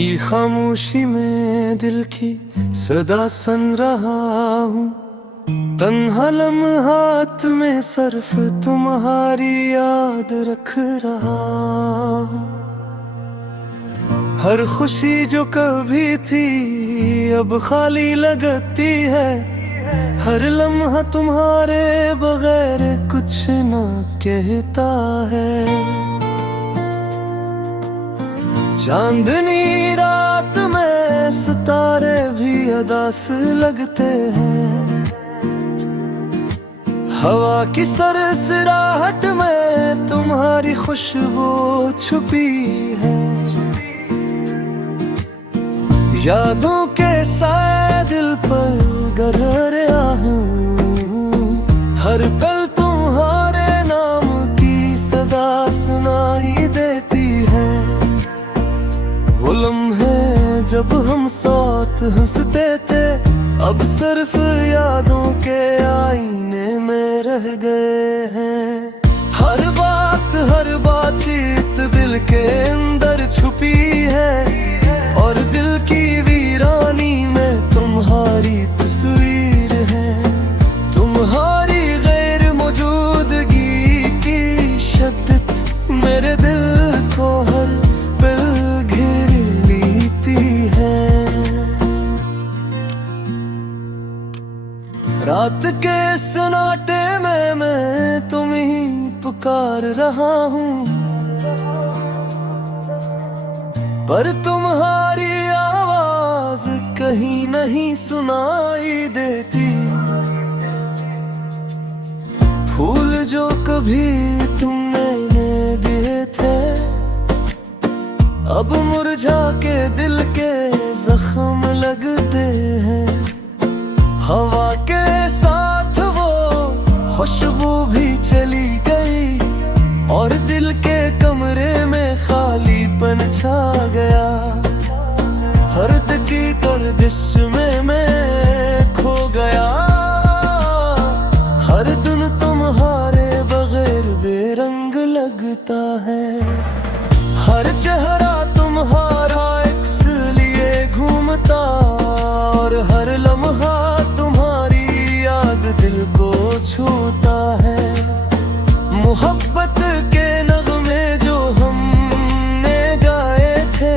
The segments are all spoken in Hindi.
ही खामोशी में दिल की सदा सुन रहा हूँ। तन्हा लम्हात में सिर्फ तुम्हारी याद रख रहा हूँ। हर खुशी जो कभी थी अब खाली लगती है। हर लम्हा तुम्हारे बगैर कुछ ना कहता है। चांदनी रात में सितारे भी अदास लगते हैं। हवा की सरसराहट में तुम्हारी खुशबू छुपी है। यादों के साए दिल पर गहरा हूँ। हर पल तुम्हारे नाम की सदा सुनाई देती है। वो लम्हे जब हम साथ हंसते थे अब सिर्फ यादों के आईने में रह गए हैं। हर बातचीत दिल के अंदर छुपी है और दिल की वीरानी में तुम्हारी तस्वीर है। तुम्हारी गैर मौजूदगी की शिद्दत मेरे दिल को हर पल घेर लेती है। रात के सन्नाटे में मैं तुम ही पुकार रहा हूँ, पर तुम्हारी आवाज कहीं नहीं सुनाई देती। फूल जो कभी तुमने दिए थे अब मुरझा के दिल के जख्म लगते हैं। हवा के साथ वो खुशबू भी चली गई और दिल के कमरे में खालीपन छा गया। हर्द की गर्दिश में मैं खो गया। हर दिन तुम्हारे बगैर बेरंग लगता है। हर चेहरा तुम्हारा एक्स लिए घूमता और हर लम्हा तुम्हारी याद दिल को छूता है। मोहब्बत के नगमे जो हमने गाए थे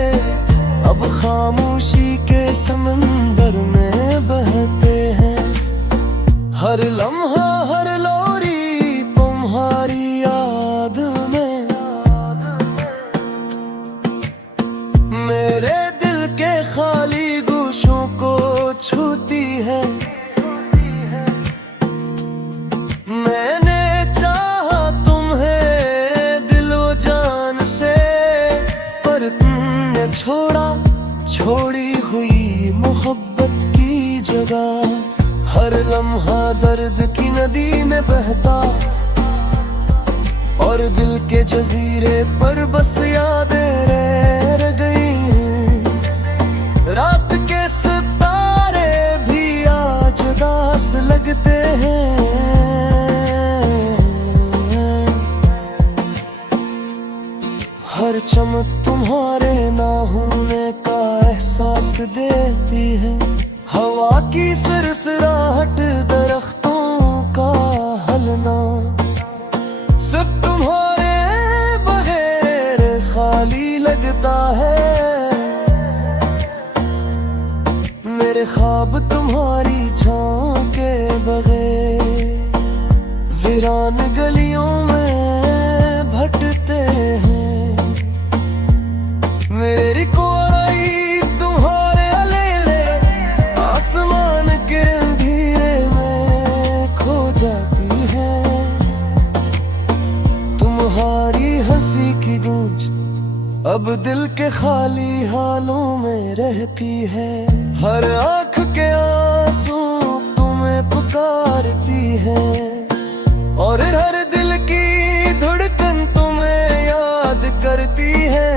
अब खामोशी के समंदर में बहते हैं। हर लम्हा हर लोरी तुम्हारी याद में मेरे दिल के खाली गोशों को छूती है। मैंने चाहा तुम्हें दिलो जान से, पर तुमने छोड़ी हुई मोहब्बत की जगह। हर लम्हा दर्द की नदी में बहता और दिल के जजीरे पर बस यादें रह गई। रात के सितारे भी आज उदास लगते हैं। हर चमक तुम्हारे ना होने का एहसास देती है। हवा की सरसराहट दरख्तों का हलना सब तुम्हारे बगैर खाली लगता है। मेरे ख्वाब तुम्हारी छाँव के बगैर वीरान गलियों में भटकते हैं। मेरे रिकोराई तुम्हारे अलेले आसमान के अंधेरे में खो जाती है। तुम्हारी हंसी की गूंज अब दिल के खाली हालों में रहती है। हर आँख के आंसू तुम्हें पुकारती है और हर दिल की धड़कन तुम्हें याद करती है।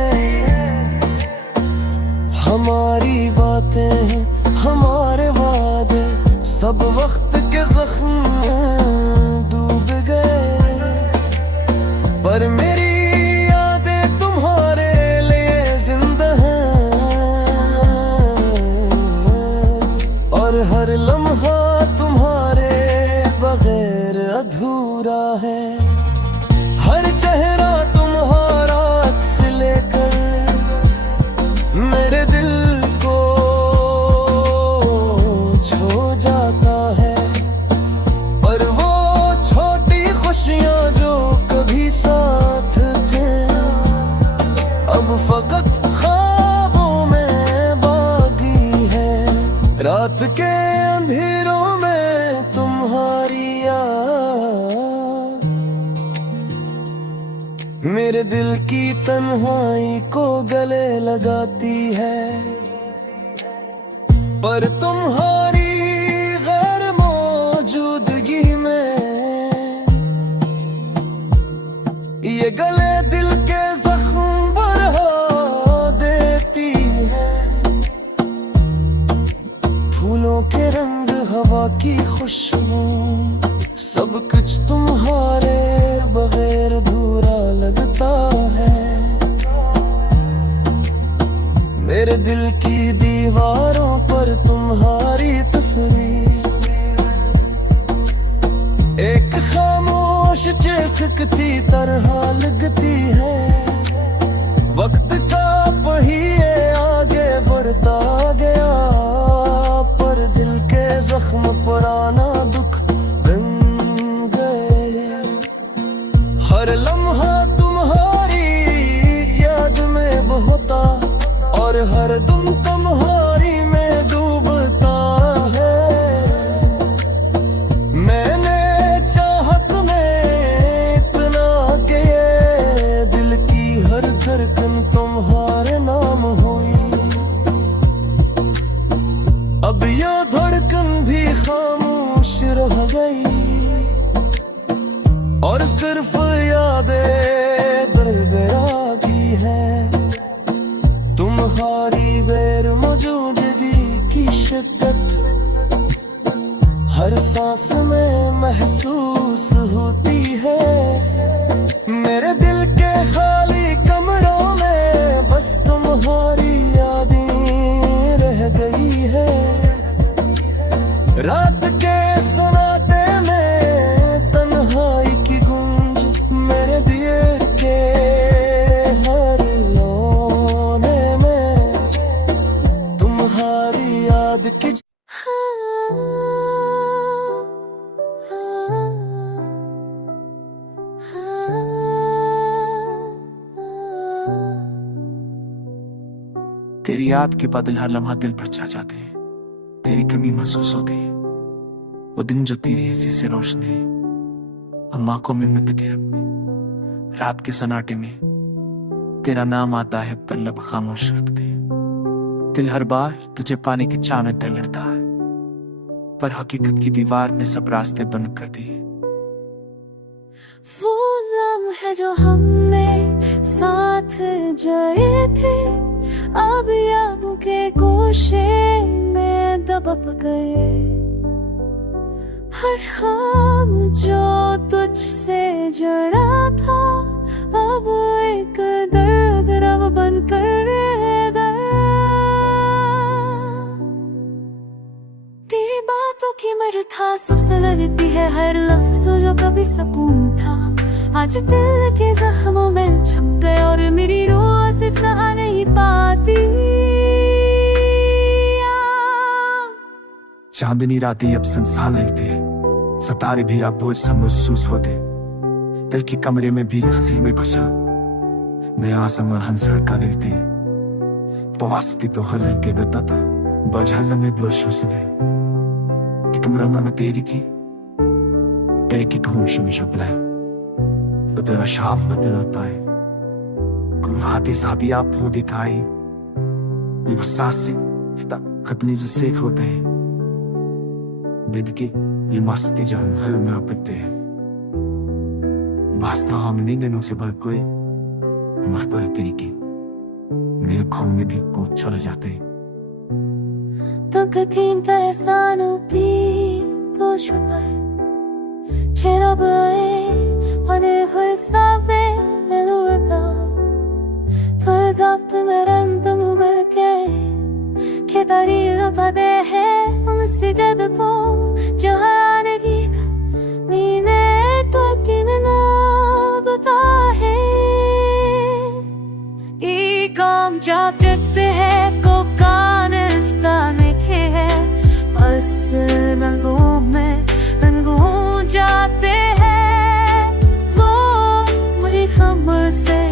हमारी बातें हमारे वादे सब वक्त के जख्म में डूब गए, पर मेरी यादें तुम्हारे लिए जिंदा हैं। और हर लम्हा तुम्हारे बगैर अधूरा है। हर चेहरा तुम्हारा अक्स लेकर मेरे दिल को छू जाता है। पर वो छोटी खुशियां जो कभी साथ थे अब फकत ख्वाबों में बाकी है। रात के अंधेरों में तुम्हारी याद मेरे दिल की तन्हाई को गले लगाती है। पर तुम्हारी गैर मौजूदगी में ये गले दिल के जख्म बढ़ा देती है। फूलों के रंग, हवा की खुशबू, सब कुछ तुम्हारे बगैर अधूरा लगता है। मेरे दिल की दीवारों पर तुम्हारी तस्वीर एक खामोश चहकती तरह लगती है। वक्त का पहिए आगे बढ़ता गया पर दिल के जख्म पुराना दुख बन गए। हर लम्हा तुम्हारी याद में बहता और हर दम तुम्हारी में डूबता है। मैंने चाहत में इतना कि ये दिल की हर धड़कन तुम्हारे नाम हुई। अब यह धड़कन भी खामोश रह गई और सिर्फ यादें बरबरागी है। तुम्हारी गैर मौजूदगी की शिद्दत हर सांस में महसूस होती है। मेरे दिल के खाली कमरों में बस तुम्हारी यादें रह गई है। रात के सन्नाटे में तन्हाई की गूंज मेरे दिए के हर लौने में तुम्हारी याद की तेरी याद के बादल हर लम्हा दिल पर छा जाते हैं। तेरी कमी महसूस होती है वो दिन जो तेरी हंसी से रोशन है। हम आंखों में मिलते अपने रात के सन्नाटे में तेरा नाम आता है पर लब खामोश रखते। दिल हर बार तुझे पाने की चाह में तड़पता है पर हकीकत की दीवार ने सब रास्ते बंद कर दिए। वो लम्हे जो हमने साथ जिए थे अब यादों के गोशे में दबक गए। हर ख्वाब जो तुझसे जुड़ा था अब एक दर्द रब बनकर रह गया। तेरी बातों की मेरे था सबसे लगती है हर लफ्ज जो कभी सुकून था आज दिल के जख्मों में छप गए और मेरी रूह से सहा नहीं पाती। चांदनी रातें अब संसार लगते सितारे भी अब बोझ सा महसूस होते। दिल के कमरे में भी हंसी में घुसा मैं आसमान हंसर का देखते पवासती तो हल के बताता बजहल में बोशो से कमरा में तेरी की की कहूँ में शब्द तेरा शाप बदलता है हाथी साथी आप हो दिखाई ये सांस से खतनी से सेख होते हैं दिल की ये मस्ती जान हल में पड़ते हैं वास्तव हम नहीं दिनों से भर कोई मर पर तेरी की मेरे खून में भी कूद चले जाते Takatin tayo sa nubi to shumay Kinabae Panever sabi Elurga Tadap tumarandam umalke Ke darila pade hai Umsi से जद को जहानगी नीने तो कितना बता है ये काम जब जगते हैं को कान ताने के है बस रंगों में रंगों जाते हैं वो मेरी खबर से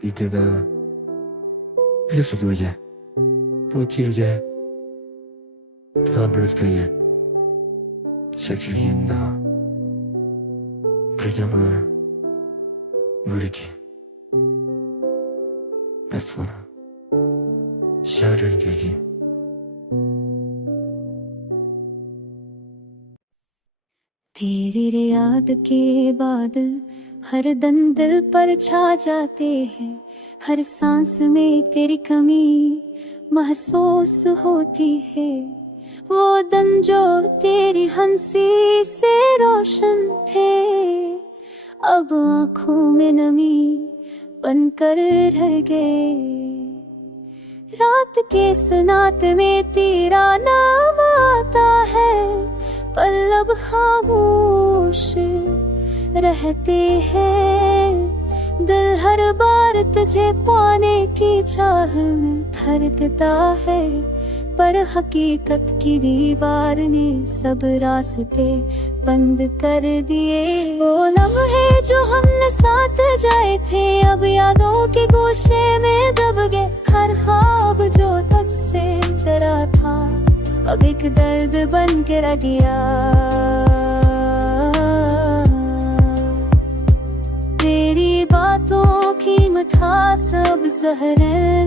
你觉得这是多远？不记着，他不是远，这个人呢，그저 모르게 나서라 샤를 얘기 तेरी याद के बादल हर दम दिल पर छा जाते हैं हर सांस में तेरी कमी महसूस होती है वो दिन जो तेरी हंसी से रोशन थे अब आँखों में नमी बनकर रह गए रात के सनात में तेरा नाम आता है पल्लव खामोश रहते हैं दिल हर बार तुझे पाने की चाह में धड़कता है पर हकीकत की दीवार ने सब रास्ते बंद कर दिए वो लम्हे जो हमने साथ जाए थे अब यादों के गोशे में दब गए हर ख्वाब जो तब से जरा था अब एक दर्द बन के रह गया तेरी बातों की मिठास अब जहर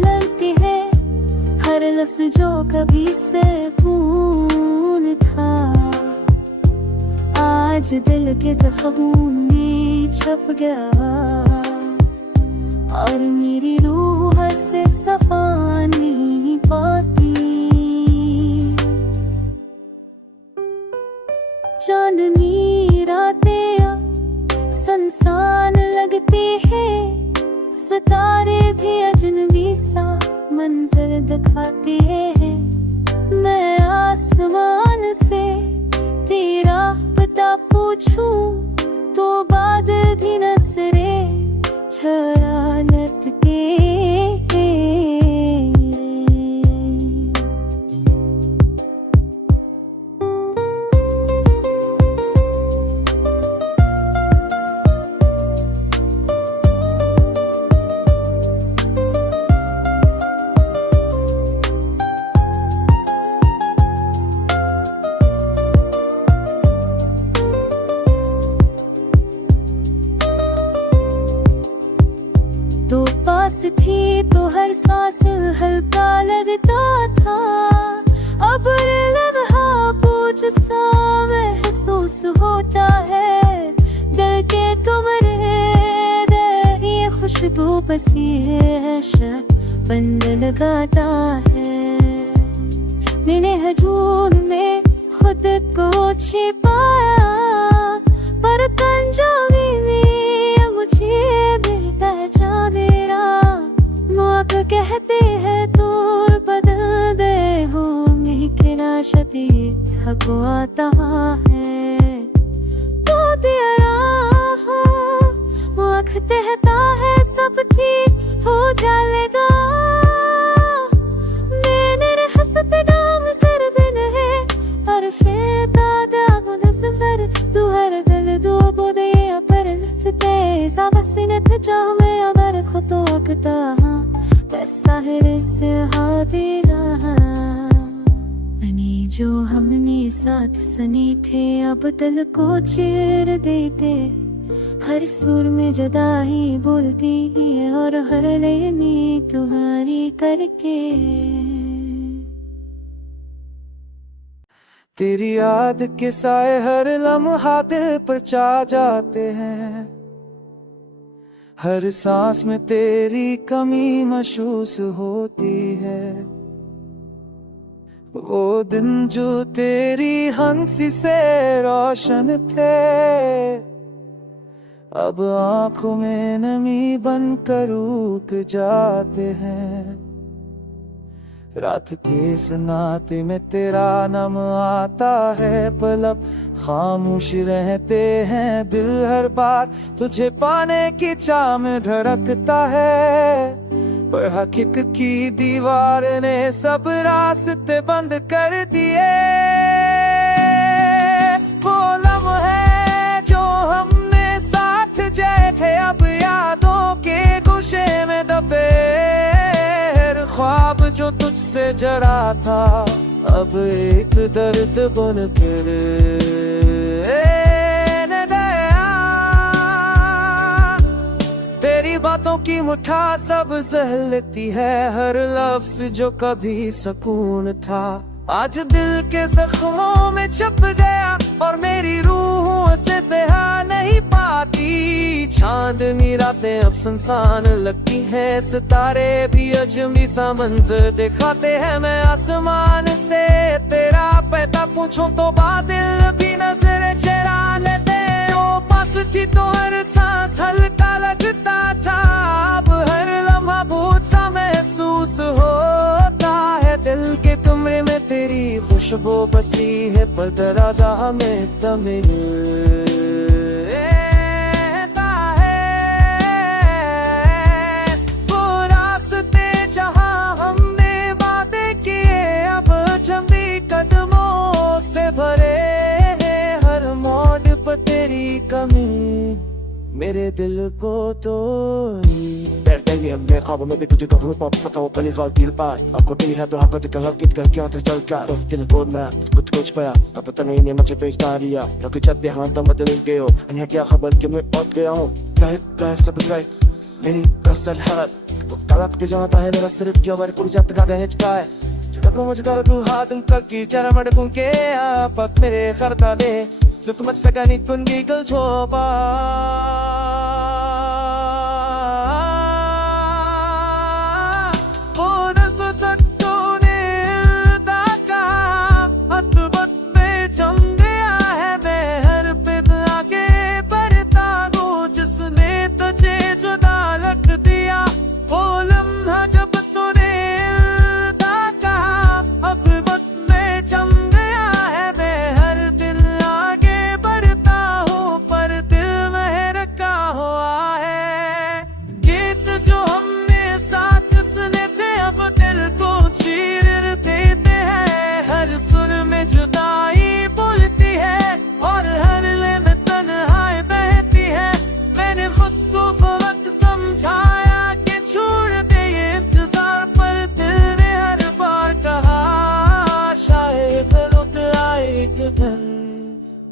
लगती है हर लफ्ज़ जो कभी से खून था आज दिल के ज़ख्मों में छप गया और मेरी रूह से सफा नहीं पाती चांदनी रातें संसान लगती है सितारे भी अजनबी सा मंजर दिखाते हैं मैं आसमान से तेरा पता पूछूं तो बादल भी नजरे छरा लगते तो पास थी तो हर सांस हल्का लगता था अब लम्हा पूछ सा महसूस होता है दिल के कमरे ये खुशबू बसी है शक बंद लगाता है मैंने हजूम में खुद को छिपाया पर पंजाबी में मुझे पहचाने मौक कहते हैं दूर बदल दे हो मिकना शदीद थको आता है तो तेरा मौक कहता है सब ठीक हो जाएगा मैंने हंसते गाम सर बिन है पर फेता दागो नजर तू हर दिल दो बोदे पर लचते साबसिने जामे अबर खुद वक्ता बस साहिर से दे रहा। जो हमने साथ सने थे अब दिल को चीर देते, हर सुर में जुदाई बोलती है और हर लेनी तुम्हारी करके। तेरी याद के साए हर लम्हा दिल पर छा जाते हैं, हर सांस में तेरी कमी महसूस होती है। वो दिन जो तेरी हंसी से रोशन थे, अब आंखों में नमी बनकर रुक जाते हैं। रात के सन्नाटे में तेरा नाम आता है, पलब खामोश रहते हैं दिल हर बार तुझे पाने की चाह में धड़कता है। पर हकीकत की दीवार ने सब रास्ते बंद कर दिए। वो लम्हे जो हमने साथ जिए थे अब यादों के गुस्से में दबे, हर ख्वाब जो तुझसे जड़ा था अब एक दर्द बन कर तेरी बातों की मुठा सब जहर लेती है, हर लफ्ज जो कभी सुकून था आज दिल के जख्मों में छप गया। और मेरी रूह उसे सहा नहीं पाती, चांदनी रातें अब सुनसान लगती हैं, सितारे भी अजनबी सा मंजर दिखाते हैं। मैं आसमान से तेरा पता पूछूं तो बादल भी नजर चरा लेते। ओ पास थी तो हर सांस हल्का लगता था, अब हर लम्हा भूत सा महसूस होता है। दिल के कमरे में तेरी खुशबू बसी है, पर दरवाजा हमें तमिल वो रास्ते जहां हमने वादे किए अब चंबी कदमों से भरे हैं। हर मोड़ पर तेरी कमी मेरे दिल को तोड़ी। पहले हमने ख्वाबों में भी तुझे कभी पॉप फटा वो पली गलती पाई, आपको भी है तो आपको दिखा कित कर क्यों तो चल क्या दिल बोलना कुछ पाया। अब पता नहीं मुझे पेशता दिया लोग चाहते हैं तो बदल गए हो, अन्य क्या खबर कि मैं पहुंच गया हूँ। क्या सब गए मेरी कसल हालत तड़प के जाता है रास्ते क्यों बार पूरी जात का हिचका है। जब मुझे तू हाथ उनका की जरा मड़कूं के आप मेरे करता दे जो तुम सगानी कुंगी कल छोपा।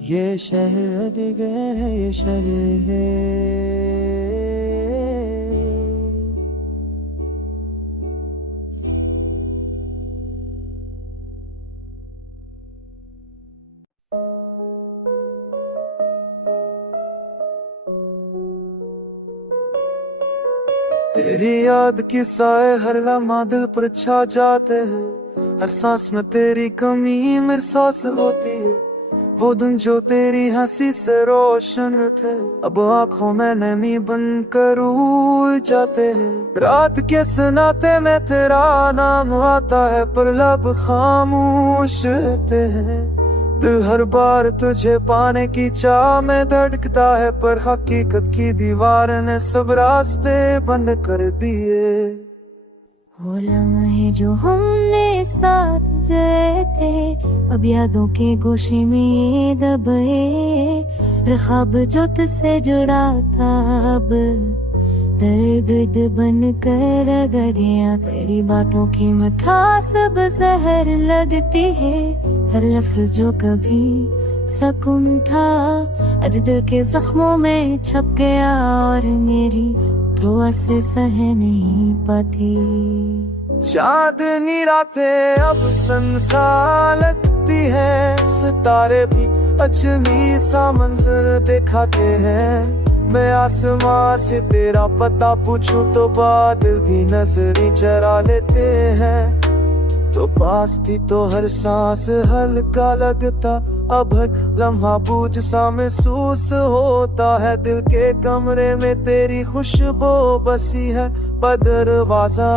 ये शहर दिखे है ये शहर है। तेरी याद की साए हर लम्हा दिल पर छा जाते हैं, हर सांस में तेरी कमी महसूस होती है। वो दिन जो तेरी हंसी से रोशन थे अब आंखों में नमी बनकर उड़ जाते हैं। रात के सन्नाटे में तेरा नाम आता है पर लब खामोश रहते हैं। दिल हर बार तुझे पाने की चाह में धड़कता है, पर हकीकत की दीवार ने सब रास्ते बंद कर दिए। वो लम्हे जो हमने साथ जिए थे अब यादों के गोशे में दबे, ख्वाब जो तुझसे जुड़ा था अब दर्द बन कर गरिया तेरी बातों की मिठास सब जहर लगती है। हर लफ्ज जो कभी सुकून था आज दिल के जख्मों में छप गया और मेरी रुआ से सह नहीं पाती। चांदनी रातें अब संसा लगती है, सितारे भी अजनबी सा मंजर दिखाते हैं। मैं आसमां से तेरा पता पूछूं तो बादल भी नजरें चरा लेते हैं। तो पास थी तो हर सांस हल्का लगता, अब हर लम्हा बोझ सा महसूस होता है। दिल के कमरे में तेरी खुशबू बसी है, पर दरवाजा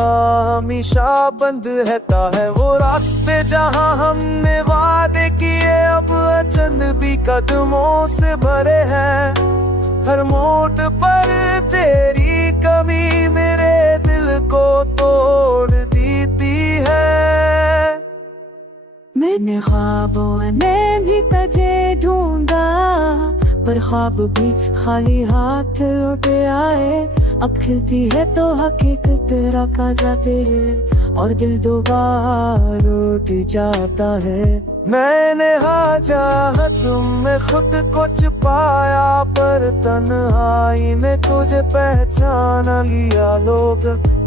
हमेशा बंद रहता है। वो रास्ते जहां हमने वादे किए अब अजनबी कदमों से भरे हैं। हर मोड़ पर तेरी कमी मेरे दिल को तोड़ देती है। मैंने ख्वाबों में भी तुझे ढूंढा, पर ख्वाब भी खाली हाथ लौट आए। अब खिलती है तो हकीकत रखा जाते है और दिल दोबारा टूट जाता है। मैंने हाजा तुम खुद को छुपाया, पर तन्हाई में तुझे पहचाना लिया। लोग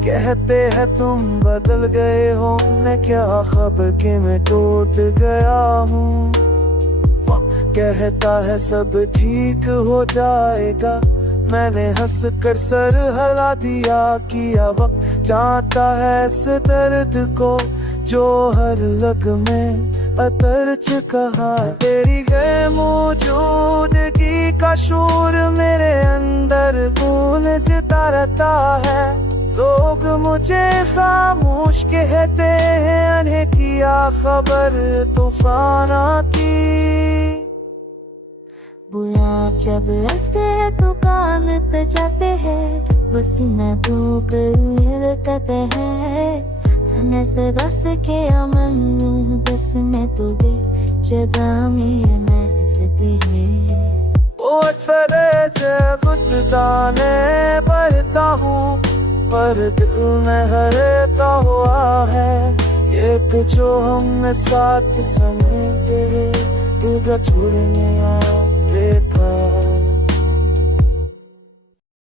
कहते हैं तुम बदल गए हो, मैं क्या खबर कि मैं टूट गया हूँ। वक्त कहता है सब ठीक हो जाएगा, मैंने हंस कर सर हिला दिया। किया वक्त चाहता है इस दर्द को जो हर लग में अतर कहा। तेरी गैर मौजूदगी का शोर मेरे अंदर गूंजता रहता है। लोग मुझे खामोश कहते हैं, अन्हें किया खबर तूफान की। बुआ जब लगते हैं तो कान पे जाते हैं, बस न तो करते हैं। नजर बस के अमन बस में तो दे जगह में महफते हैं। ओ तेरे खुद दाने भरता हूँ, पर दिल में हरता हुआ है। एक जो हमने साथ समय पे छोड़ने आया।